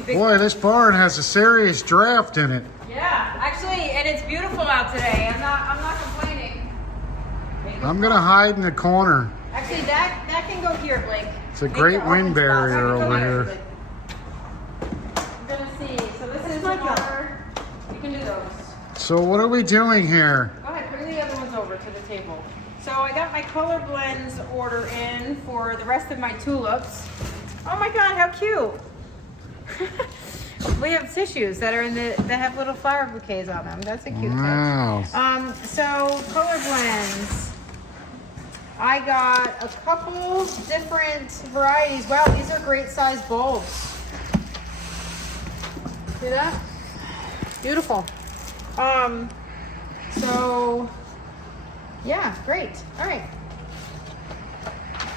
be big. Boy, this barn has a serious draft in it. Yeah, actually, and it's beautiful out today. I'm not complaining. I'm gonna hide in the corner. Actually, that can go here, Blake. It's a great wind barrier over here. We're gonna see. So this is my water. You can do those. So what are we doing here? Go ahead, bring the other ones over to the table. So I got my color blends order in for the rest of my tulips. Oh my God, how cute! We have tissues that are that have little flower bouquets on them. That's a cute touch. So color blends. I got a couple different varieties. Wow, these are great size bulbs. See that? Beautiful. So yeah, great. All right.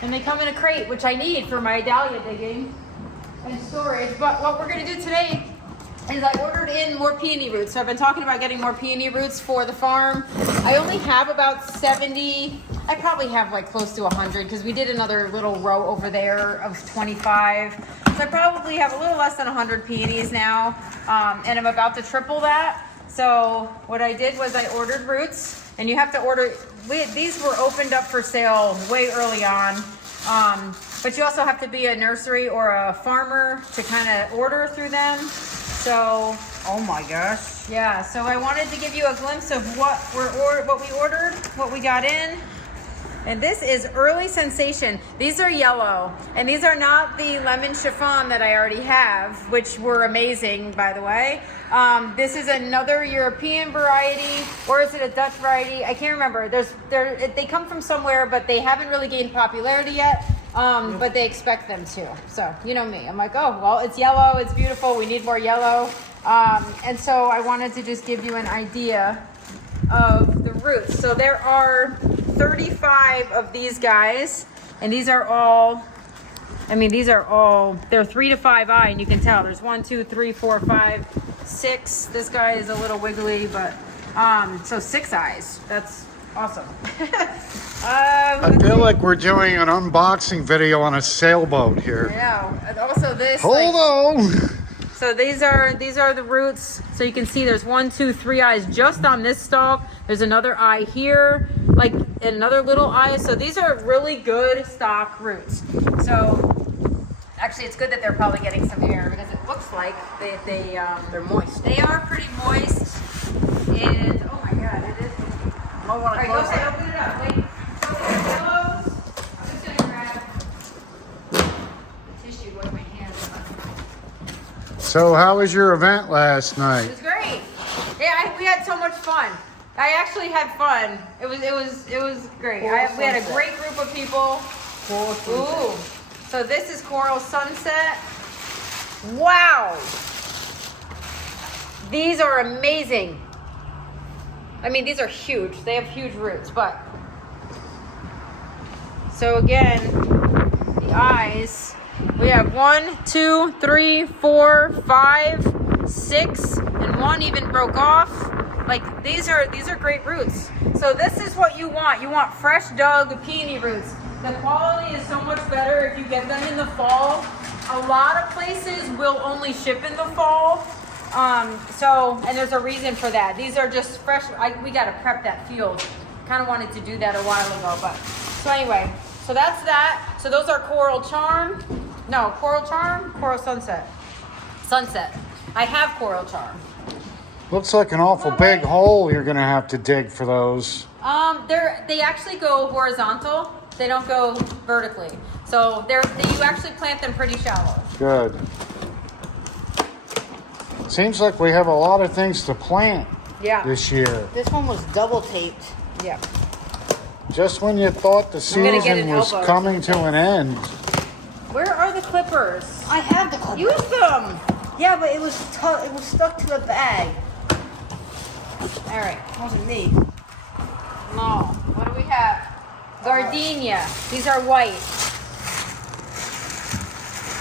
And they come in a crate, which I need for my dahlia digging and storage. But what we're gonna do today is I ordered in more peony roots. So I've been talking about getting more peony roots for the farm. I only have about 70. I probably have like close to 100 because we did another little row over there of 25. So I probably have a little less than 100 peonies now. And I'm about to triple that. So what I did was I ordered roots, and you have to order, these were opened up for sale way early on. But you also have to be a nursery or a farmer to kind of order through them. So, oh my gosh. Yeah, so I wanted to give you a glimpse of what we ordered, what we got in. And this is Early Sensation. These are yellow, and these are not the lemon chiffon that I already have, which were amazing, by the way. This is another European variety, or is it a Dutch variety? I can't remember. They come from somewhere, but they haven't really gained popularity yet. But they expect them to. So, you know me. I'm like, oh, well, it's yellow. It's beautiful. We need more yellow. And so I wanted to just give you an idea of the roots. So there are 35 of these guys, and these are all, they're 3 to 5 eye, and you can tell there's 1, 2, 3, 4, 5, 6. This guy is a little wiggly, but so 6 eyes. That's awesome. I feel like we're doing an unboxing video on a sailboat here. I know. And also this. Hold on. So these are the roots. So you can see there's 1, 2, 3 eyes just on this stalk. There's another eye here, like another little eye. So these are really good stock roots. So actually, it's good that they're probably getting some air because it looks like they're moist. They are pretty moist. And oh my God, it is. All right, go ahead, open it up. Wait. So there's yellows. I'm just gonna grab the tissue with my hands. So how was your event last night? It was great. Yeah, we had so much fun. I actually had fun. It was great. We had a great group of people. Ooh. So this is Coral Sunset. Wow. These are amazing. I mean, these are huge. They have huge roots, but. So again, the eyes. We have 1, 2, 3, 4, 5, 6, and 1 even broke off. Like these are great roots. So this is what you want. You want fresh dug peony roots. The quality is so much better if you get them in the fall. A lot of places will only ship in the fall. And there's a reason for that. These are just fresh. We got to prep that field. Kind of wanted to do that a while ago, but so anyway. So that's that. So those are Coral Charm. No, Coral Charm, Coral Sunset. Sunset. I have Coral Charm. Looks like an awful big hole you're gonna have to dig for those. They actually go horizontal. They don't go vertically. So you actually plant them pretty shallow. Good. Seems like we have a lot of things to plant this year. This one was double taped. Yeah. Just when you thought the season was coming to an end. Where are the clippers? I have the clippers. Use them. Yeah, but it was stuck to the bag. All right. It wasn't me. No. What do we have? Gardenia. These are white.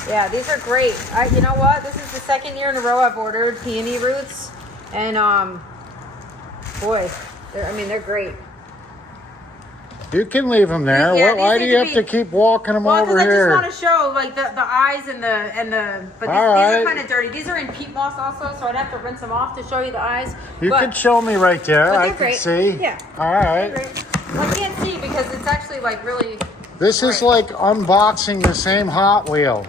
Yeah, these are great. You know what? This is the second year in a row I've ordered peony roots, and boy, they're great. You can leave them there. Yeah, Why these do need you to have to keep walking them Well, over because I here? just want to show like the eyes and the. But these are kind of dirty. These are in peat moss also, so I'd have to rinse them off to show you the eyes. You could show me right there. I can great. see. Yeah. All right. Well, I can't see because it's actually like really. This is like unboxing the same Hot Wheel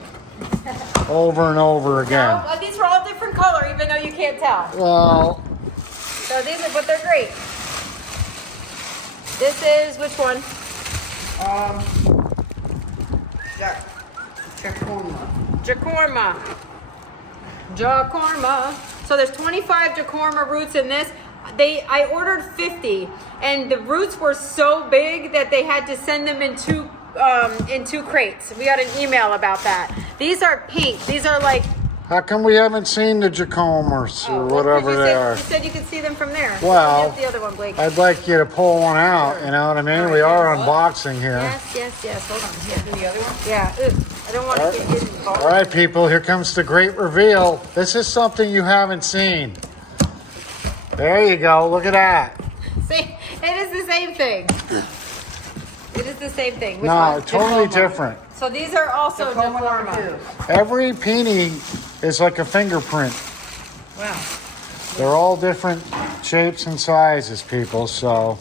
over and over again. No, these are all different color, even though you can't tell. Well, So these are, but they're great. This is which one? Jacorma. So there's 25 Jacorma roots in this. I ordered 50, and the roots were so big that they had to send them in two crates. We got an email about that. These are pink. These are like. how come we haven't seen the Jacomas or whatever they are? You said you could see them from there. Well, Here's the other one, Blake. I'd like you to pull one out, you know what I mean? We are unboxing here. Yes. Hold on. Yeah. The other one? Yeah. I don't want to get involved. All right, people, here comes the great reveal. This is something you haven't seen. There you go. Look at that. See, it is the same thing. It is the same thing. Which No, one? totally Jacorma. different. So these are also Jacorma. Every peony is like a fingerprint. Wow. They're all different shapes and sizes, people, so.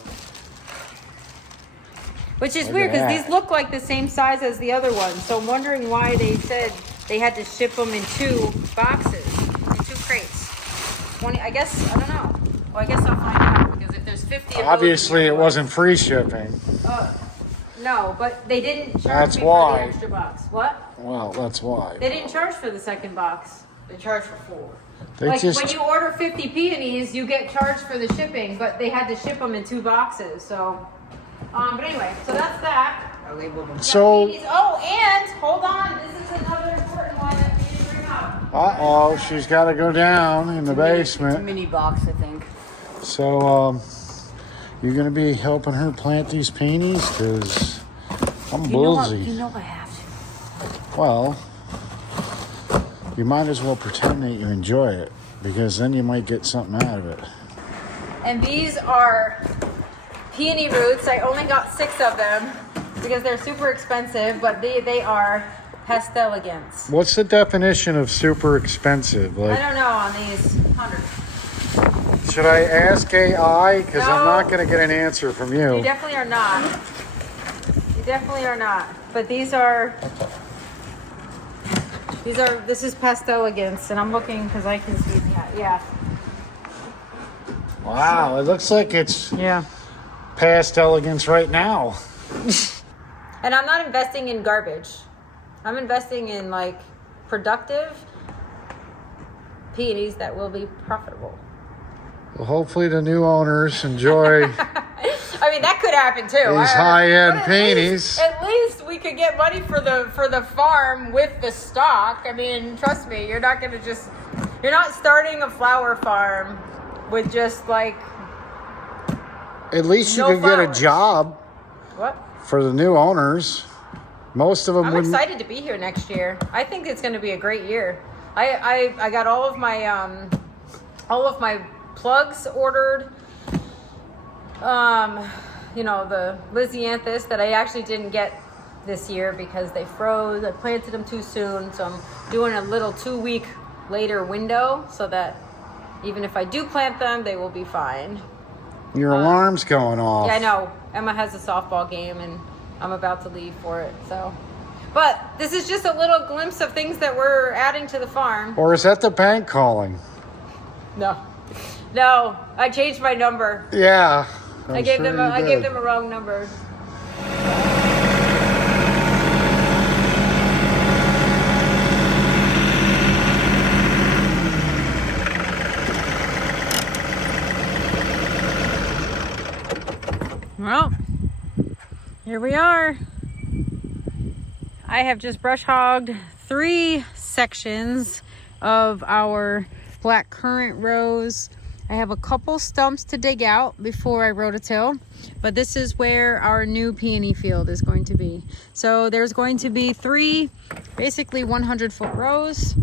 Which is Look weird at because that. these look like the same size as the other ones. So I'm wondering why they said they had to ship them in 2 boxes, in 2 crates. 20, I guess, I don't know. Well, I guess I'll find out because if there's 50 of those Obviously, it wasn't free shipping. No, but they didn't charge That's me why. for the extra box. What? Well, that's why. They didn't charge for the second box. They charge for 4. They Like just. when you order 50 peonies, you get charged for the shipping, but they had to ship them in 2 boxes. So, but anyway, so that's that. I labeled them. So. Peonies. Oh, and hold on, this is another important one that we didn't bring up. Uh-oh, she's got to go down in the It's a basement. mini box, I think. So, you're going to be helping her plant these peonies? Because I'm ballsy. You know I have to. Well, you might as well pretend that you enjoy it, because then you might get something out of it. And these are peony roots. I only got 6 of them because they're super expensive, but they are pasteligans. What's the definition of super expensive? I Like, don't know on these 100. should I ask AI? Because I'm No. not going to get an answer from You you. definitely are not. You definitely are not. But this is pasteligans, and I'm looking because I can see that. Yeah. Wow, it looks like it's Yeah. past elegance right now. And I'm not investing in garbage. I'm investing in like productive peonies that will be profitable. Well, hopefully the new owners enjoy I mean, that could happen too. these high-end But peonies. At least we could get money for the farm with the stock. I mean, trust me, you're not starting a flower farm with just like At least you no could get a flowers. job what? for the new owners. Most of them I'm wouldn't. excited to be here next year. I think it's going to be a great year. I got all of my plugs ordered. The Lysianthus that I actually didn't get this year because they froze. I planted them too soon, so I'm doing a little 2-week later window so that even if I do plant them, they will be fine. Your alarm's going off. Yeah, I know. Emma has a softball game and I'm about to leave for it, so. But this is just a little glimpse of things that we're adding to the farm. Or is that the bank calling? No, I changed my number. Yeah. I gave them a wrong number. Well, here we are. I have just brush hogged 3 sections of our black currant rows. I have a couple stumps to dig out before I rototill, but this is where our new peony field is going to be. So there's going to be 3 basically 100-foot rows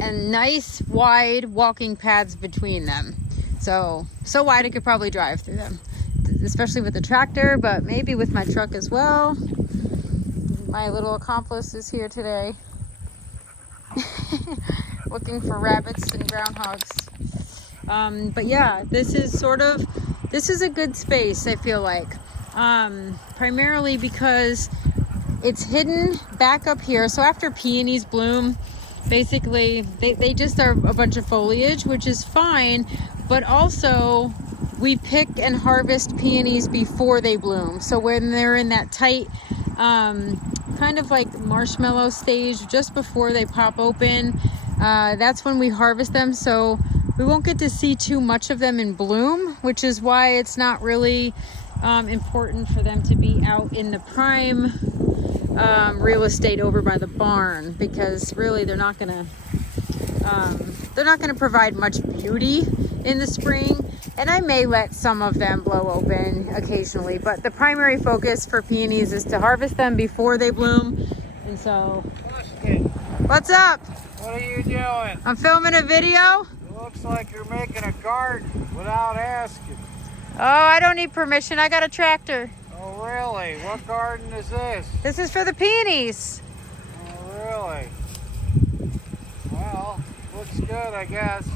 and nice wide walking paths between them. So wide I could probably drive through them. especially with the tractor, but maybe with my truck as well. My little accomplice is here today. Looking for rabbits and groundhogs. But yeah, this is a good space, I feel like. Primarily because it's hidden back up here. So after peonies bloom, basically they just are a bunch of foliage, which is fine, but also we pick and harvest peonies before they bloom. So when they're in that tight kind of like marshmallow stage, just before they pop open, that's when we harvest them. So we won't get to see too much of them in bloom, which is why it's not really important for them to be out in the prime real estate over by the barn, because really they're not gonna provide much beauty in the spring. And I may let some of them blow open occasionally, but the primary focus for peonies is to harvest them before they bloom. And so, what's up? What are you doing? I'm filming a video. It looks like you're making a garden without asking. Oh, I don't need permission. I got a tractor. Oh, really? What garden is this? This is for the peonies. Oh, really? Well, looks good, I guess.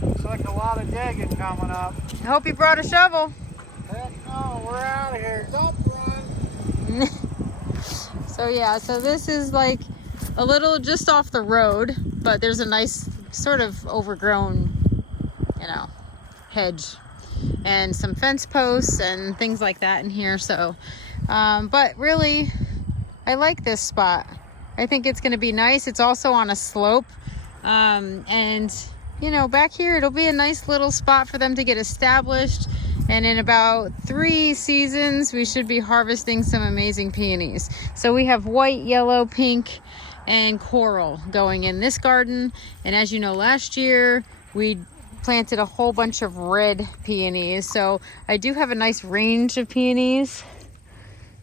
Looks like a lot of digging coming up. I hope you brought a shovel. Heck no, we're out of here. Don't run. So yeah, so this is like a little just off the road, but there's a nice sort of overgrown, hedge and some fence posts and things like that in here. So, but really, I like this spot. I think it's going to be nice. It's also on a slope, and back here it'll be a nice little spot for them to get established. And in about 3 seasons, we should be harvesting some amazing peonies. So we have white, yellow, pink, and coral going in this garden. And as you know, last year we planted a whole bunch of red peonies. So I do have a nice range of peonies.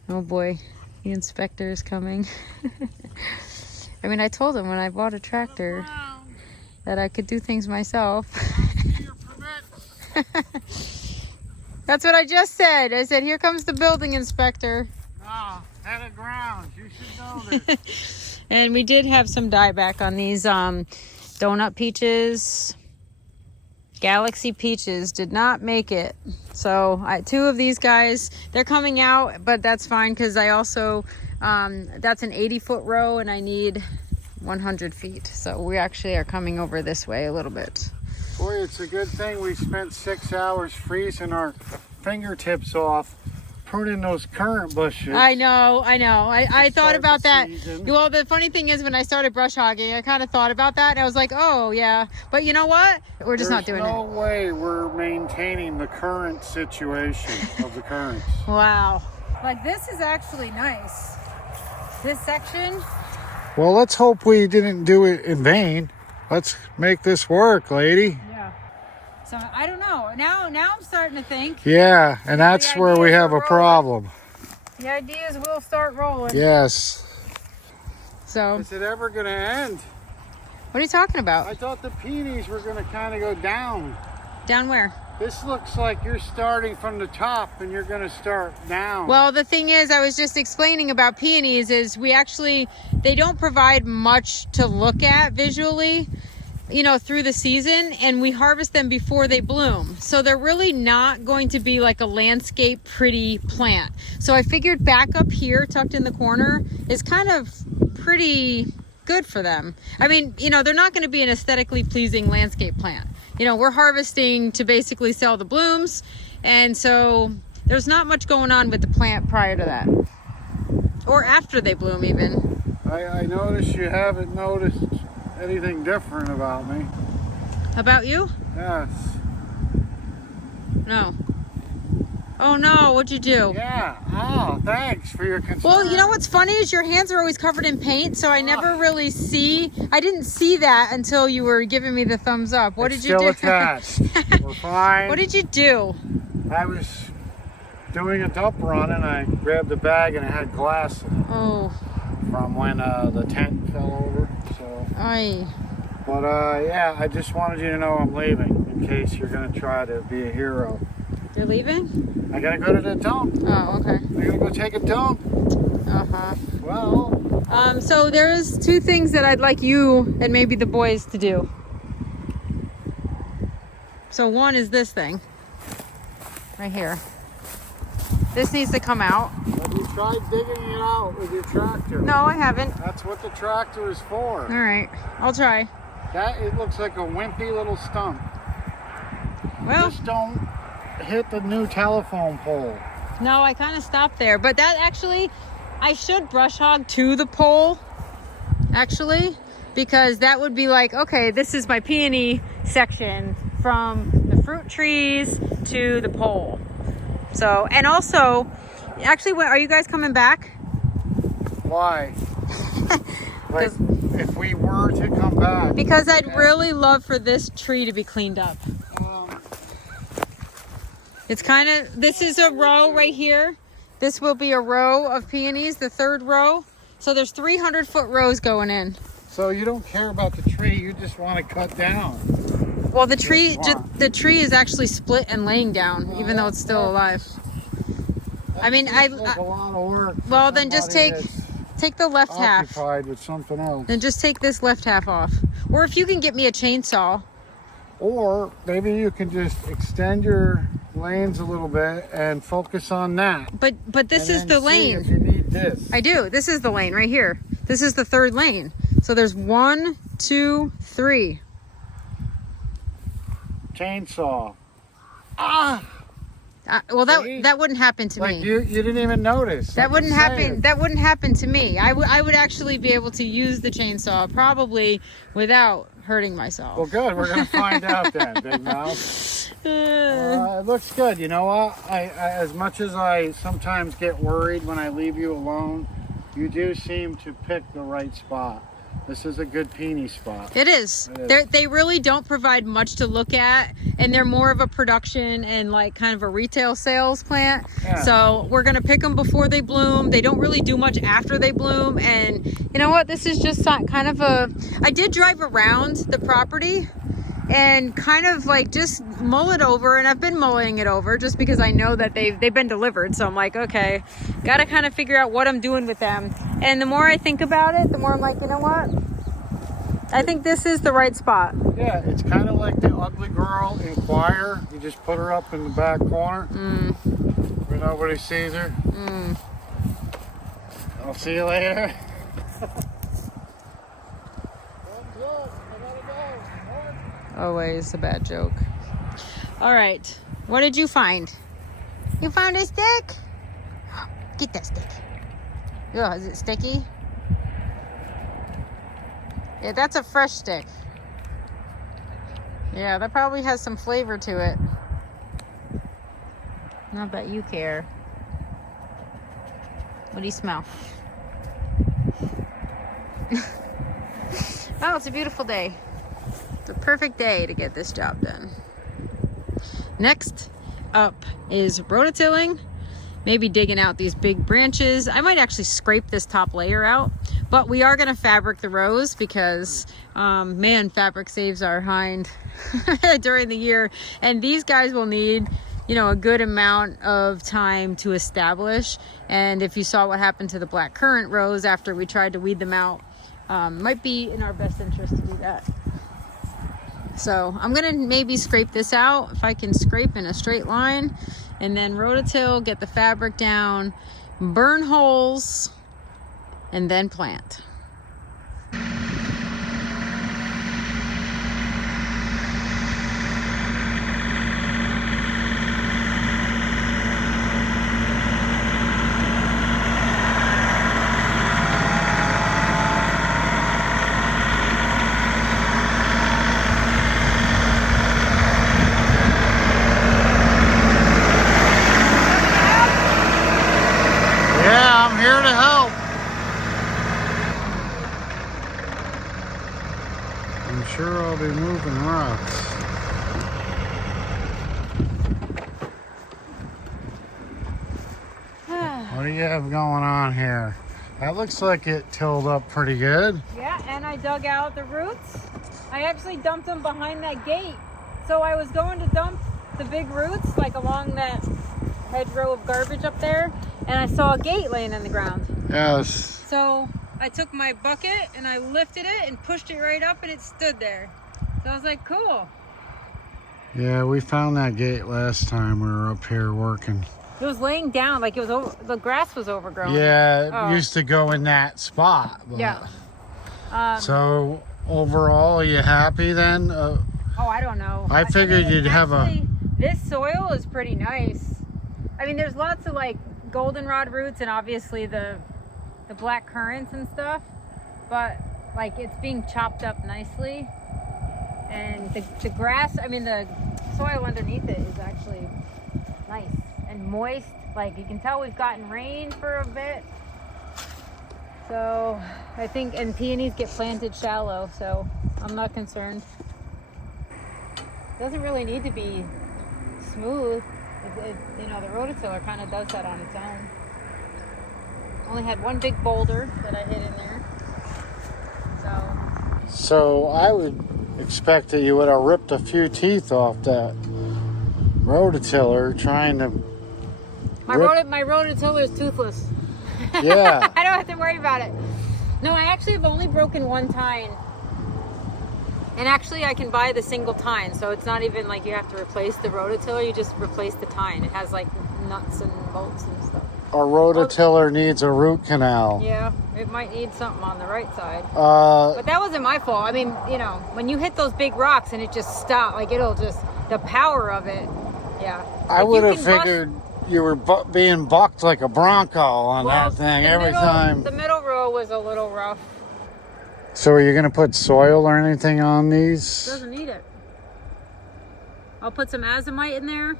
Oh boy, the inspector is coming. I mean, I told him when I bought a tractor that I could do things myself. That's what I just said. I said, here comes the building inspector. No, head of grounds. You should know this. And we did have some dieback on these donut peaches. Galaxy peaches did not make it. So 2 of these guys, they're coming out, but that's fine because I also, that's an 80-foot row and I need 100 feet. So we actually are coming over this way a little bit. Boy, it's a good thing we spent 6 hours freezing our fingertips off pruning those currant bushes. I know. I thought about that. Season. Well, the funny thing is when I started brush hogging, I kind of thought about that and I was like, oh yeah. But you know what? We're just not doing no it. way we're maintaining the current situation of the currents. Wow. Like this is actually nice. This section. Well, let's hope we didn't do it in vain. Let's make this work, lady. Yeah. So I don't know. Now I'm starting to think. Yeah, and that's where we have a problem. The idea is we'll start rolling. Yes. So. Is it ever going to end? What are you talking about? I thought the peonies were going to kind of go down. Down where? This looks like you're starting from the top and you're going to start down. Well, the thing is, I was just explaining about peonies is they don't provide much to look at visually, through the season, and we harvest them before they bloom. So they're really not going to be like a landscape pretty plant. So I figured back up here, tucked in the corner, is kind of pretty good for them. I mean, they're not going to be an aesthetically pleasing landscape plant. We're harvesting to basically sell the blooms, and so there's not much going on with the plant prior to that, or after they bloom even. I noticed you haven't noticed anything different about me. About you? Yes. No. Oh no, what'd you do? Yeah. Oh, thanks for your concern. Well, you know what's funny is your hands are always covered in paint, so I never really I didn't see that until you were giving me the thumbs up. What did you do? Still attached. We're fine. What did you do? I was doing a dump run and I grabbed a bag and it had glass in it. Oh. From when the tent fell over. So. Aye. But yeah, I just wanted you to know I'm leaving in case you're going to try to be a hero. They're leaving? I gotta go to the dump. Oh, okay. I gotta go take a dump. Uh-huh. Well. So there's two things that I'd like you and maybe the boys to do. So one is this thing. Right here. This needs to come out. Have you tried digging it out with your tractor? No, I haven't. That's what the tractor is for. All right. I'll try. It looks like a wimpy little stump. Well, Just don't hit the new telephone pole. no, I kind of stopped there. But that actually, I should brush hog to the pole, actually, because that would be like, okay, this is my peony section from the fruit trees to the pole. So, and also, actually, are you guys coming back? Why? Like, if we were to come back. Because I'd really love for this tree to be cleaned up. It's kind of, this is a row right here. This will be a row of peonies, the third row. So there's 300-foot rows going in. So you don't care about the tree, you just want to cut down. Well, the tree is actually split and laying down, even though it's still alive. I mean, like a lot of work. Well, then just take the left half. Occupied with something else. Then just take this left half off. Or if you can get me a chainsaw. Or maybe you can just extend your lanes a little bit and focus on that. But this is the lane. If you need this. I do. This is the lane right here. This is the third lane. So there's 1, 2, 3. Chainsaw. Well, that wouldn't happen to me. You didn't even notice. That wouldn't happen. That wouldn't happen to me. I would actually be able to use the chainsaw probably without hurting myself. Well, good. We're gonna find out then, big mouth. It looks good. You know what? I as much as I sometimes get worried when I leave you alone, you do seem to pick the right spot. This is a good peony spot. It is. They really don't provide much to look at, and they're more of a production and like kind of a retail sales plant. Yeah. So we're gonna pick them before they bloom. They don't really do much after they bloom, and you know what? This is just kind of a. I did drive around the property and kind of like just mull it over, and I've been mulling it over just because I know that they've been delivered. So I'm like, okay, gotta kind of figure out what I'm doing with them. And the more I think about it, the more I'm like, you know what? I think this is the right spot. Yeah, it's kind of like the ugly girl in choir. You just put her up in the back corner where nobody sees her. I'll see you later. Always a bad joke. All right, what did you find? You found a stick? Get that stick. Oh, is it sticky? Yeah, that's a fresh stick. Yeah, that probably has some flavor to it. Not that you care. What do you smell? Oh, it's a beautiful day. It's a perfect day to get this job done. Next up is rototilling. Maybe digging out these big branches. I might actually scrape this top layer out, but we are gonna fabric the rows because man, fabric saves our hind during the year. And these guys will need, you know, a good amount of time to establish. And if you saw what happened to the black currant rows after we tried to weed them out, might be in our best interest to do that. So I'm gonna maybe scrape this out if I can scrape in a straight line, and then rototill, get the fabric down, burn holes, and then plant. Sure, I'll be moving rocks. What do you have going on here? That looks like it tilled up pretty good. Yeah, and I dug out the roots. I actually dumped them behind that gate. So I was going to dump the big roots, like along that hedgerow of garbage up there, and I saw a gate laying in the ground. Yes. So I took my bucket and I lifted it and pushed it right up, and it stood there. So I was like, cool. Yeah, we found that gate last time we were up here working. It was laying down, like it was over, the grass was overgrown. Yeah, it used to go in that spot. But... Yeah. So overall, are you happy then? Oh, I don't know. I figured you'd have a... This soil is pretty nice. I mean, there's lots of like goldenrod roots and obviously the black currants and stuff, but like it's being chopped up nicely. And the grass, I mean, the soil underneath it is actually nice and moist. Like you can tell we've gotten rain for a bit. So I think, and peonies get planted shallow, so I'm not concerned. Doesn't really need to be smooth. You know, the rototiller kind of does that on its own. Only had one big boulder that I hid in there. So I would expect that you would have ripped a few teeth off that rototiller trying to... My rototiller is toothless. Yeah. I don't have to worry about it. No, I actually have only broken one tine. And actually I can buy the single tine, so it's not even like you have to replace the rototiller, you just replace the tine. It has like nuts and bolts and stuff. A rototiller needs a root canal. Yeah, it might need something on the right side. But that wasn't my fault. I mean, you know, when you hit those big rocks and it just stopped, like it'll just, the power of it, yeah. I would have figured you were being bucked like a bronco on that thing every time. The middle row was a little rough. So are you going to put soil or anything on these? Doesn't need it. I'll put some azomite in there.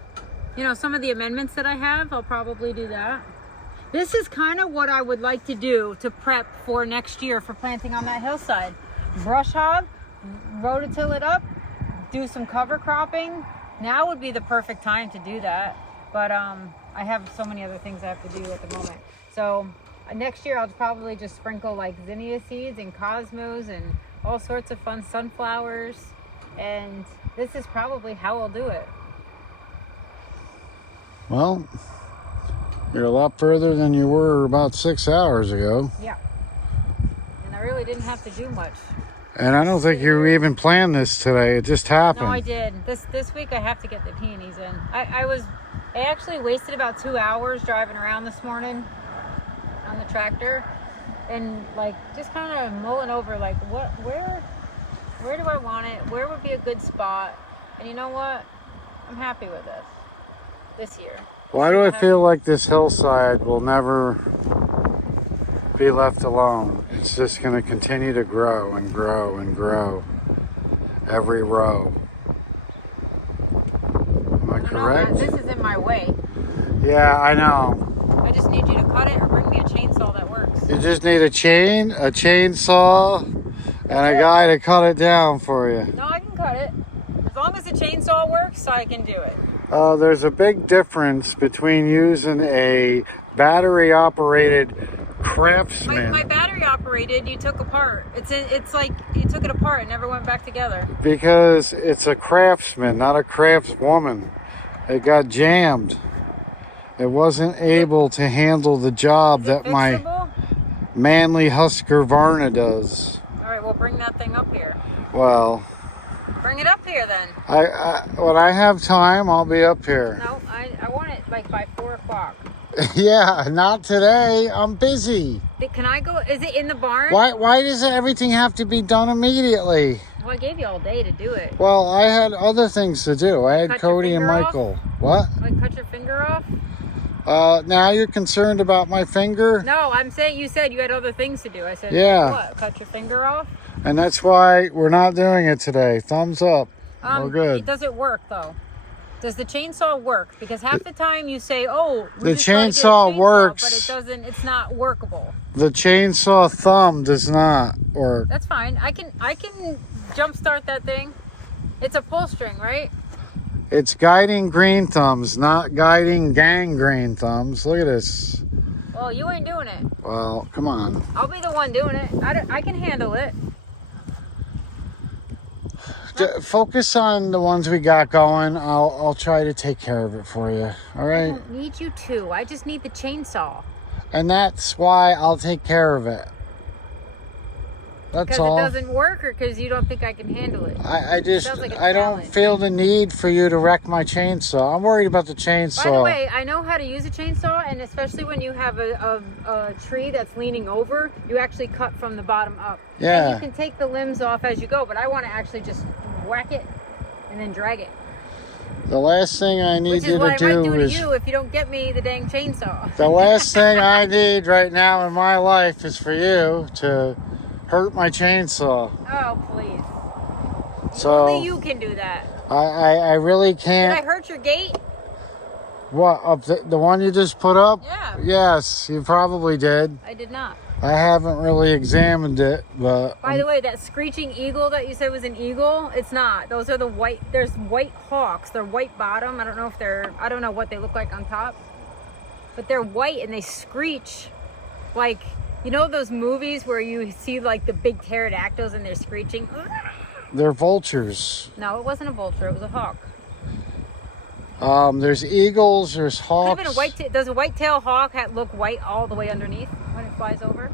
You know, some of the amendments that I have, I'll probably do that. This is kind of what I would like to do to prep for next year for planting on that hillside. Brush hog, rototill it up, do some cover cropping. Now would be the perfect time to do that. But I have so many other things I have to do at the moment. So next year I'll probably just sprinkle like zinnia seeds and cosmos and all sorts of fun sunflowers. And this is probably how I'll do it. Well, you're a lot further than you were about 6 hours ago. Yeah. And I really didn't have to do much. And I don't think you even planned this today. It just happened. No, I did. This week I have to get the peonies in. I actually wasted about 2 hours driving around this morning on the tractor and like just kind of mulling over like where do I want it? Where would be a good spot? And you know what? I'm happy with this year. Why do I feel like this hillside will never be left alone? It's just going to continue to grow and grow and grow every row. Am I correct? No, this is in my way. Yeah, I know. I just need you to cut it or bring me a chainsaw that works. You just need a chainsaw, and a guy to cut it down for you. No, I can cut it. As long as the chainsaw works, I can do it. There's a big difference between using a battery-operated Craftsman. My battery operated, you took apart. It's like you took it apart and never went back together. Because it's a Craftsman, not a craftswoman. It got jammed. It wasn't able to handle the job that my manly Husker Varna does. All right, well, bring that thing up here. Well, bring it up here then. When I have time, I'll be up here. No, I want it like by 4 o'clock. Yeah, not today. I'm busy. Can I go? Is it in the barn? Why does everything have to be done immediately? Well, I gave you all day to do it. Well, I had other things to do. I had Cody and Michael. What? Like cut your finger off? Now you're concerned about my finger? No, I'm saying you said you had other things to do. I said, yeah. What? Cut your finger off? And that's why we're not doing it today. Thumbs up. We're good. Does it work though? Does the chainsaw work? Because half the time you say, "Oh, the chainsaw works," but it doesn't. It's not workable. The chainsaw thumb does not work. That's fine. I can jumpstart that thing. It's a pull string, right? It's guiding green thumbs, not guiding gangrene thumbs. Look at this. Well, you ain't doing it. Well, come on. I'll be the one doing it. I can handle it. focus on the ones we got going. I'll try to take care of it for you. All I right. don't need you to. I just need the chainsaw. And that's why I'll take care of it. That's Because all. it doesn't work, or because you don't think I can handle it? I just, Sounds like a I don't challenge. feel the need for you to wreck my chainsaw. I'm worried about the chainsaw. By the way, I know how to use a chainsaw, and especially when you have a tree that's leaning over, you actually cut from the bottom up. Yeah. And you can take the limbs off as you go, but I want to actually just whack it and then drag it. The last thing I need Which is you what to I might do do to is... you if you don't get me the dang chainsaw. The last thing I need right now in my life is for you to hurt my chainsaw. Oh, please. So Only you can do that. I really Did can't. I hurt your gate? What, up the one you just put up? Yeah. Yes, you probably did. I did not. I haven't really examined it, but By the way, that screeching eagle that you said was an eagle, it's not. Those are the white, there's white hawks. They're white bottom. I don't know if they're, I don't know what they look like on top. But they're white and they screech like, you know those movies where you see like the big pterodactyls and they're screeching? they're vultures. No, it wasn't a vulture. It was a hawk. There's eagles, there's Could hawks. have been a white. Does a white-tailed hawk look white all the way underneath when it flies over?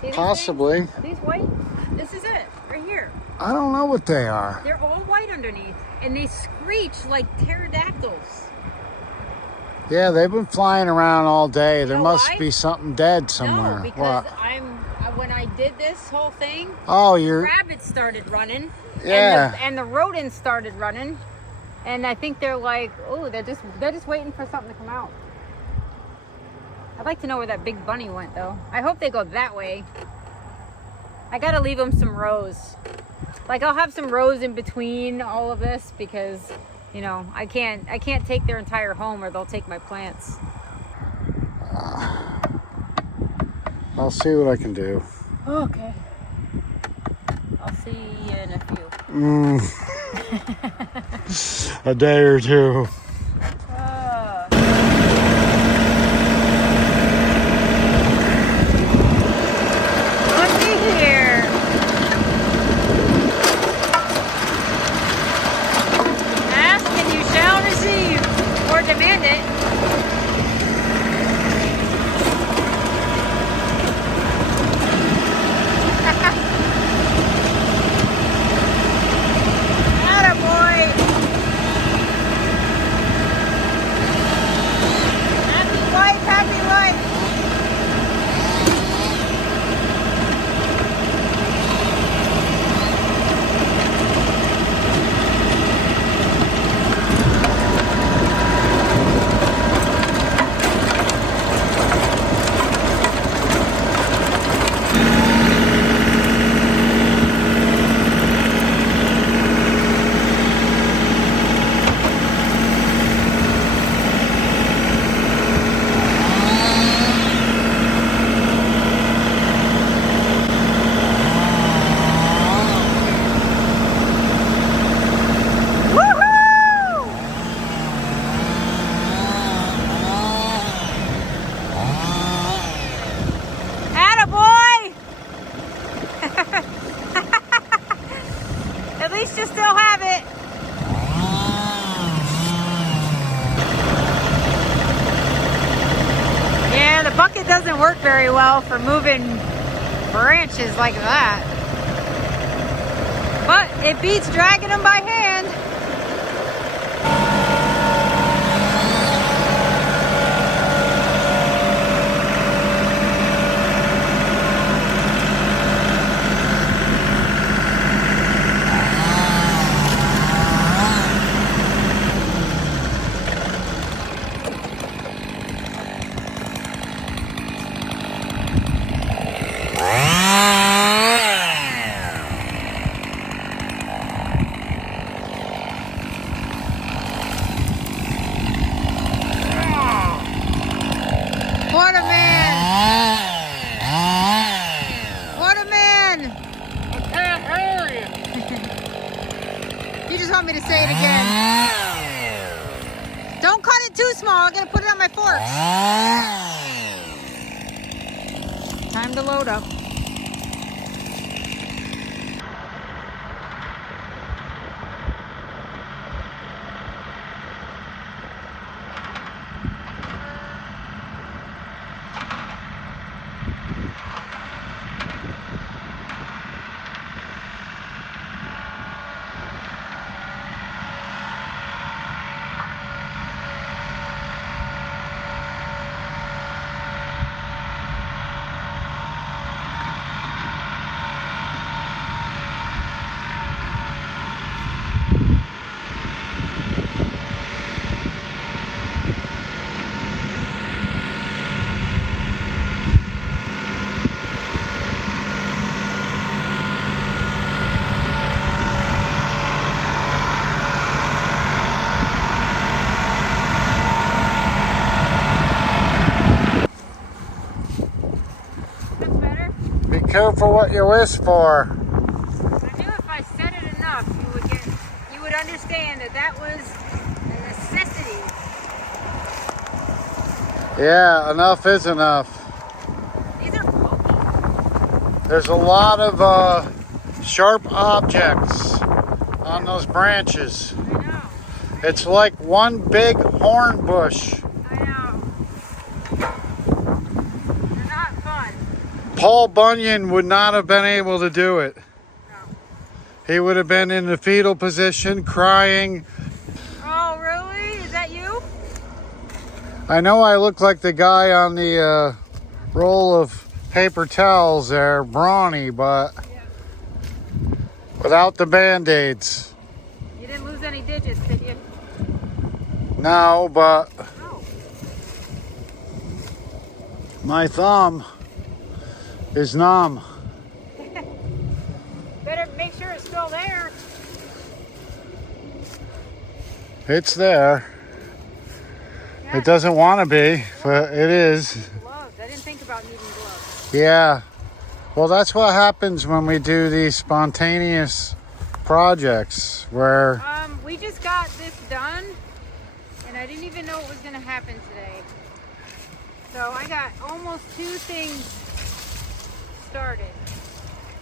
See these Possibly. things? These white. This is it right here. I don't know what they are. They're all white underneath, and they screech like pterodactyls. Yeah, they've been flying around all day. There know must why? be something dead somewhere. No, because What? when I did this whole thing, Oh, you're... rabbits started running. Yeah. And the rodents started running, and I think they're like, oh, they're just waiting for something to come out. I'd like to know where that big bunny went, though. I hope they go that way. I gotta leave them some rows. Like, I'll have some rows in between all of this because, you know, I can't take their entire home or they'll take my plants. I'll see what I can do. Okay. I'll see you in a few. A day or two. Looky here. Ask and you shall receive, or demand it. Attaboy. Happy wife, happy life. Woohoo! Attaboy! At least you still have it. Yeah, the bucket doesn't work very well for moving branches like that. But it beats dragging them by hand. What a man! What a man! I can't hear you. You just want me to say it again. Don't cut it too small. I'm gonna put it on my fork. Time to load up. careful what you wish for. I knew if I said it enough, you would understand that was a necessity. Yeah, enough is enough. These are pokey. There's a lot of sharp objects on those branches. I know. It's like one big horn bush. I know. They're not fun. Paul Bunyan would not have been able to do it. No. He would have been in the fetal position, crying. Oh, really? Is that you? I know I look like the guy on the roll of paper towels there, brawny, but Yeah. without the band-aids. You didn't lose any digits, did you? No, but No. my thumb is numb. Better make sure it's still there. It's there. Yeah. It doesn't want to be, but it is. Gloves. I didn't think about needing gloves. Yeah. Well, that's what happens when we do these spontaneous projects where We just got this done, and I didn't even know what was going to happen today. So I got almost 2 things started.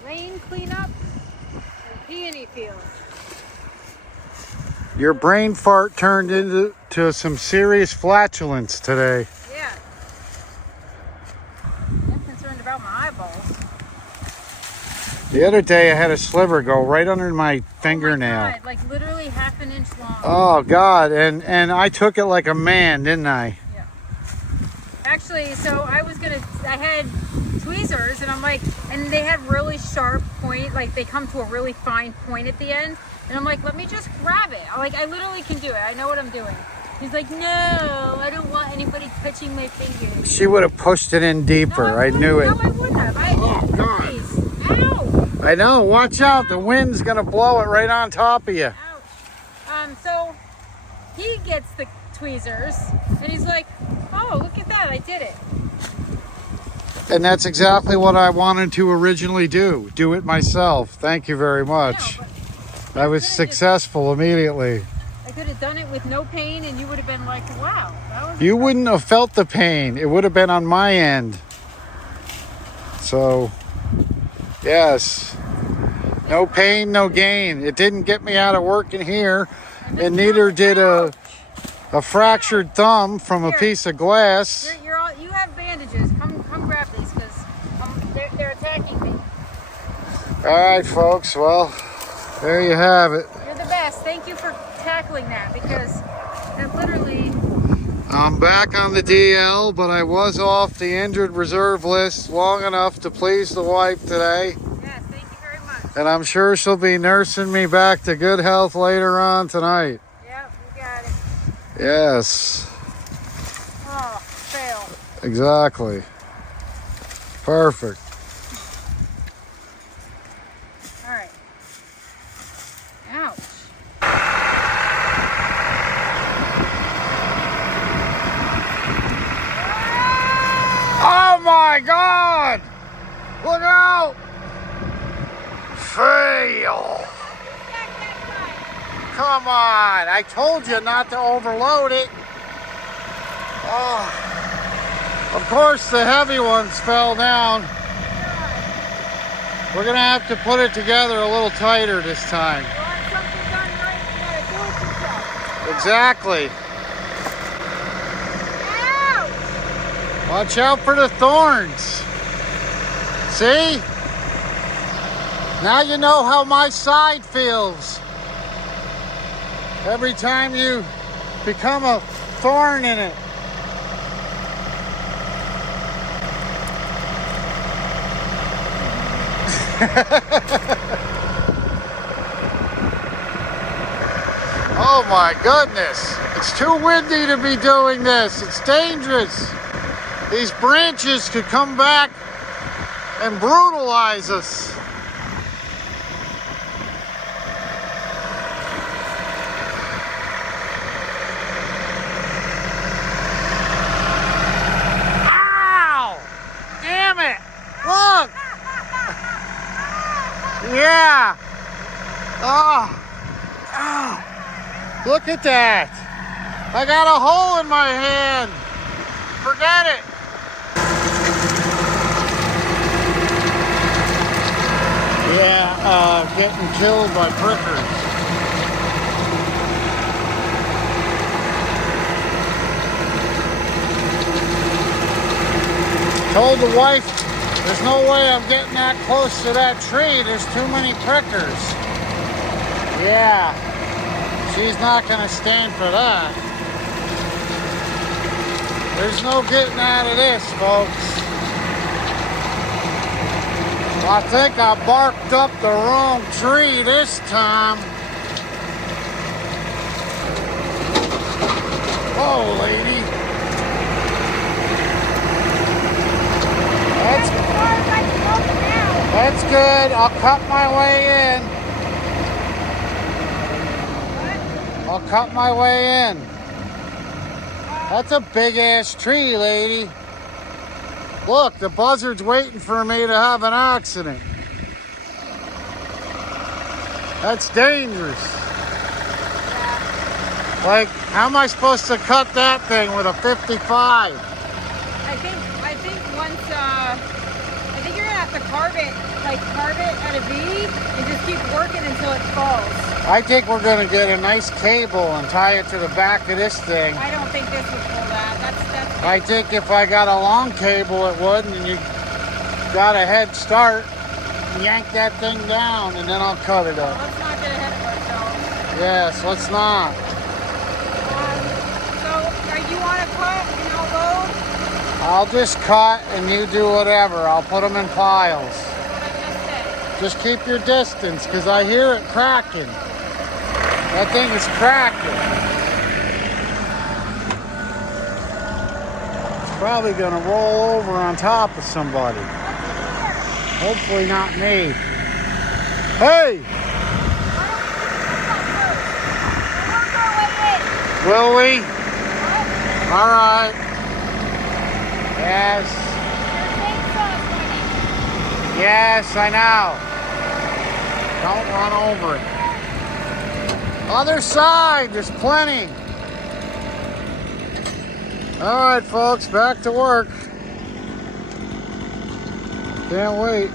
Lane cleanup and peony field. your brain fart turned into some serious flatulence today. Yeah. I'm concerned about my eyeballs. The other day I had a sliver go right under my fingernail. Oh my God, like literally half an inch long. Oh God, and I took it like a man, didn't I? Yeah. Actually, so I had tweezers, and I'm like, and they had really sharp point, like they come to a really fine point at the end. And I'm like, let me just grab it. I literally can do it. I know what I'm doing. He's like, no, I don't want anybody touching my fingers. She would have pushed it in deeper. No, I knew it. No, I wouldn't have. Oh, God. Please. Ow. I know. Watch out. The wind's going to blow it right on top of you. Ouch. So he gets the tweezers, and he's like, oh, look at that. I did it. And that's exactly what I wanted to originally do. Do it myself. Thank you very much. No, but I was successful immediately. I could have done it with no pain, and you would have been like, wow. That was You wouldn't have felt the pain. It would have been on my end. So, yes. No pain, no gain. It didn't get me out of working here, and neither did a fractured thumb from a piece of glass. You have bandages. Come grab these, because they're attacking me. All right, folks. Well, there you have it. You're the best. Thank you for tackling that, because it literally... I'm back on the DL, but I was off the injured reserve list long enough to please the wife today. Yes, thank you very much. And I'm sure she'll be nursing me back to good health later on tonight. Yep, you got it. Yes, Oh, fail. exactly. Perfect. All right. Ouch. Oh my God! Look out! Fail! Come on! I told you not to overload it. Oh. Of course, the heavy ones fell down. We're gonna have to put it together a little tighter this time. You want something done right, you gotta do it yourself. Exactly. Ouch! Watch out for the thorns. See? Now you know how my side feels. Every time you become a thorn in it. Oh my goodness. It's too windy to be doing this. It's dangerous. These branches could come back and brutalize us. Ow! Damn it! Look! Yeah. Oh. Oh. Look at that. I got a hole in my hand. Forget it. Yeah, getting killed by prickers. Told the wife, there's no way I'm getting that close to that tree. There's too many prickers. Yeah, she's not gonna stand for that. There's no getting out of this, folks. I think I barked up the wrong tree this time. Oh, lady. That's good. I'll cut my way in. I'll cut my way in. That's a big ass tree, lady. Look, the buzzard's waiting for me to have an accident. That's dangerous. Like, how am I supposed to cut that thing with a 55? I think once, I think you're gonna have to carve it at a V and just keep working until it falls. I think we're gonna get a nice cable and tie it to the back of this thing. I don't think this would pull that. That's I think if I got a long cable it would, and you got a head start, yank that thing down and then I'll cut it up. Let's not get ahead of ourselves. Yes, let's not. So, you want to cut and I'll load? I'll just cut and you do whatever. I'll put them in piles. That's what I just said. Just keep your distance, because I hear it cracking. That thing is cracking. It's probably gonna roll over on top of somebody. Hopefully not me. Hey! Will we? All right. Yes. Yes, I know. Don't run over it. Other side, there's plenty. All right, folks, back to work. Can't wait.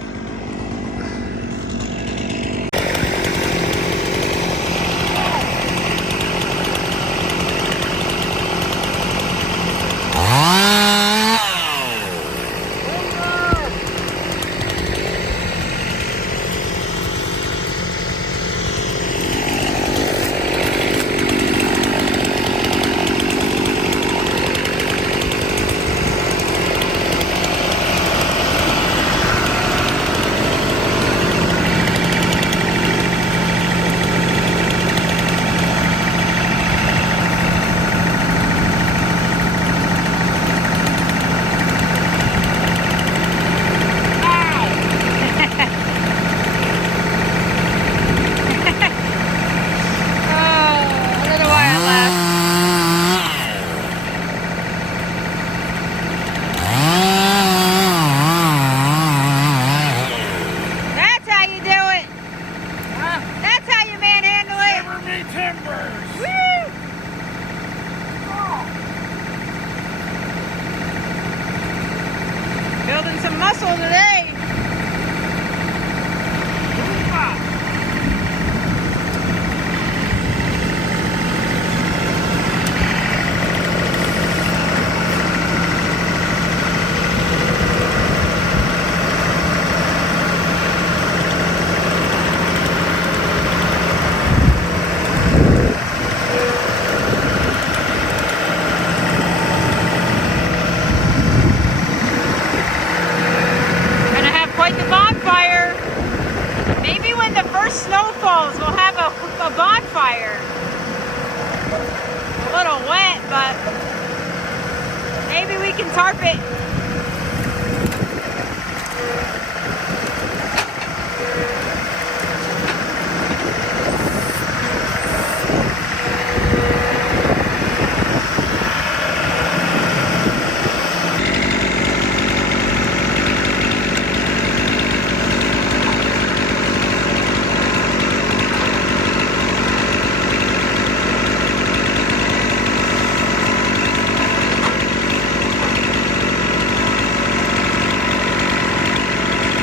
Building some muscle today. Snow falls, we'll have a bonfire. A little wet, but maybe we can tarp it.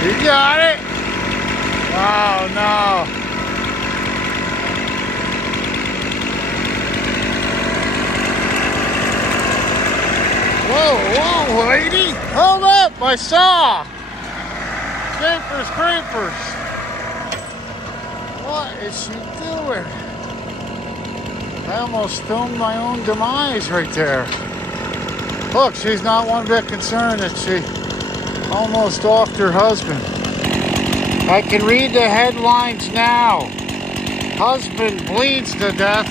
You got it? Oh no. Whoa, lady. Hold up, I saw. Creepers. What is she doing? I almost filmed my own demise right there. Look, she's not one bit concerned that she almost offed her husband. I can read the headlines now. Husband bleeds to death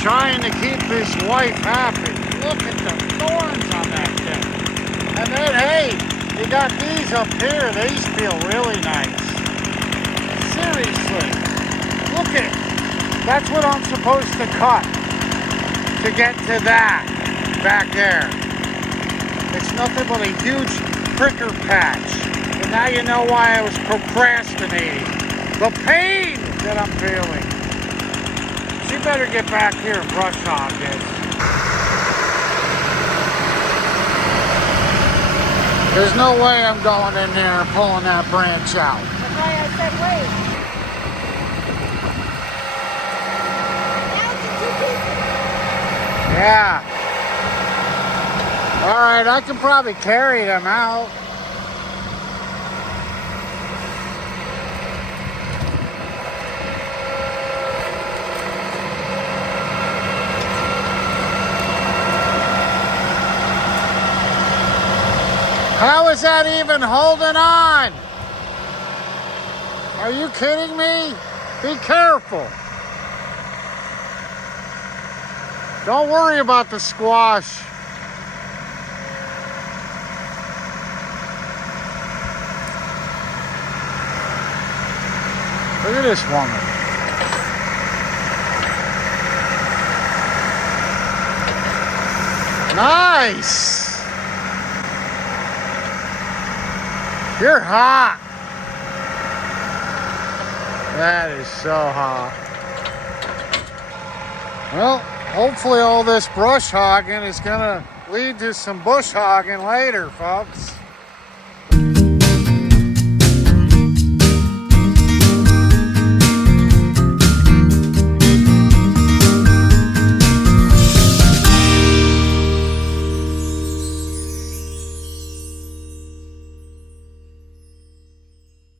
trying to keep his wife happy. Look at the thorns on that thing. And then, hey, you got these up here. These feel really nice. Seriously. Look at it. That's what I'm supposed to cut to get to that back there. It's nothing but a huge pricker patch. And now you know why I was procrastinating. The pain that I'm feeling. She better get back here and brush hog this. There's no way I'm going in there and pulling that branch out. That's why I said wait. Now it's 2 pieces. Yeah. All right, I can probably carry them out. How is that even holding on? Are you kidding me? Be careful. Don't worry about the squash. Look at this woman. Nice. You're hot. That is so hot. Well, hopefully all this brush hogging is gonna lead to some bush hogging later, folks.